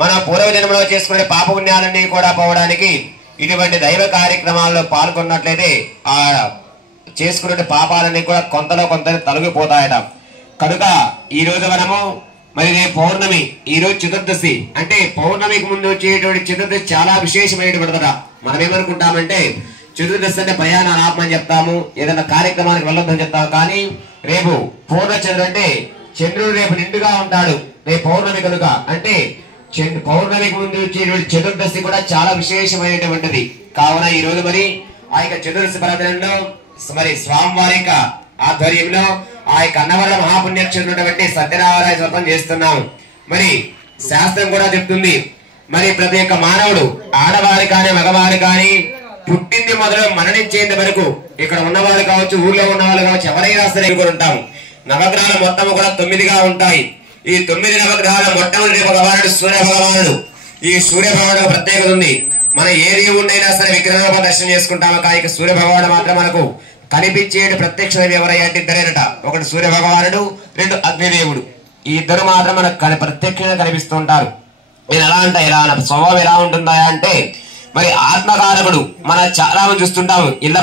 మన పూర్వజన్మలో చేసుకునే పాప పుణ్యాలన్నీ కూడా పోవడానికి ఇటువంటి దైవ కార్యక్రమాల్లో పాల్గొన్నట్లయితే ఆ చేసుకునే పాపాలన్నీ కూడా కొంతలో కొంత తొలగిపోతాయట. కనుక ఈ రోజు మనము మరి రేపు పౌర్ణమి, ఈ రోజు చతుర్దశి, అంటే పౌర్ణమికి ముందు వచ్చేటువంటి చతుర్దశి చాలా విశేషమైనటువంటిదట. మనం ఏమనుకుంటామంటే చతుర్దశి అంటే ప్రయాణాలు ఆపమని చెప్తాము, ఏదైనా కార్యక్రమానికి వెళ్ళొద్దని చెప్తాము. కానీ రేపు పూర్ణచంద్రుడు అంటే చంద్రుడు రేపు నిండుగా ఉంటాడు. రేపు పౌర్ణమి కనుక అంటే పౌర్ణమికి ముందు వచ్చేటువంటి చతుర్దశి కూడా చాలా విశేషమైనటువంటిది. కావున ఈ రోజు మరి ఆ యొక్క చతుర్దశి పర్వదినంలో మరి స్వామివారి యొక్క ఆధ్వర్యంలో ఆ యొక్క అన్నవరం మహాపుణ్యక్షున్నటువంటి సత్యనారాయణ వ్రతం చేస్తున్నాము. మరి శాస్త్రం కూడా చెప్తుంది, మరి ప్రతి ఒక్క మానవుడు ఆడవారు కానీ మగవారు కానీ పుట్టింది మొదలు మరణించేంత వరకు ఇక్కడ ఉన్నవాళ్ళు కావచ్చు, ఊర్లో ఉన్న వాళ్ళు కావచ్చు, ఎవరైనా సరే ఉంటాము. నవగ్రహాలు మొత్తం కూడా 9గా ఉంటాయి. ఈ 9 నవగ్రహాల మొట్టమొదటి భగవానుడు సూర్య భగవానుడు. ఈ సూర్య భగవానుడు ప్రత్యేకత ఉంది. మన ఏ దేవుడినైనా సరే విగ్రహ దర్శనం చేసుకుంటాము, కానీ సూర్య భగవానుడు మాత్రం మనకు కనిపించేడు ప్రత్యక్ష ఎవరయ్యా అంటే ఇద్దరేనట. ఒకటి సూర్య భగవానుడు, 2 అగ్నిదేవుడు. ఈ ఇద్దరు మాత్రం మనకు ప్రత్యక్షంగా కనిపిస్తూ ఉంటారు. నేను ఎలా అంటే ఎలా స్వభావం ఎలా ఉంటుందా అంటే మరి ఆత్మకారకుడు. మనం చాలా మంది చూస్తుంటాము ఇళ్ళ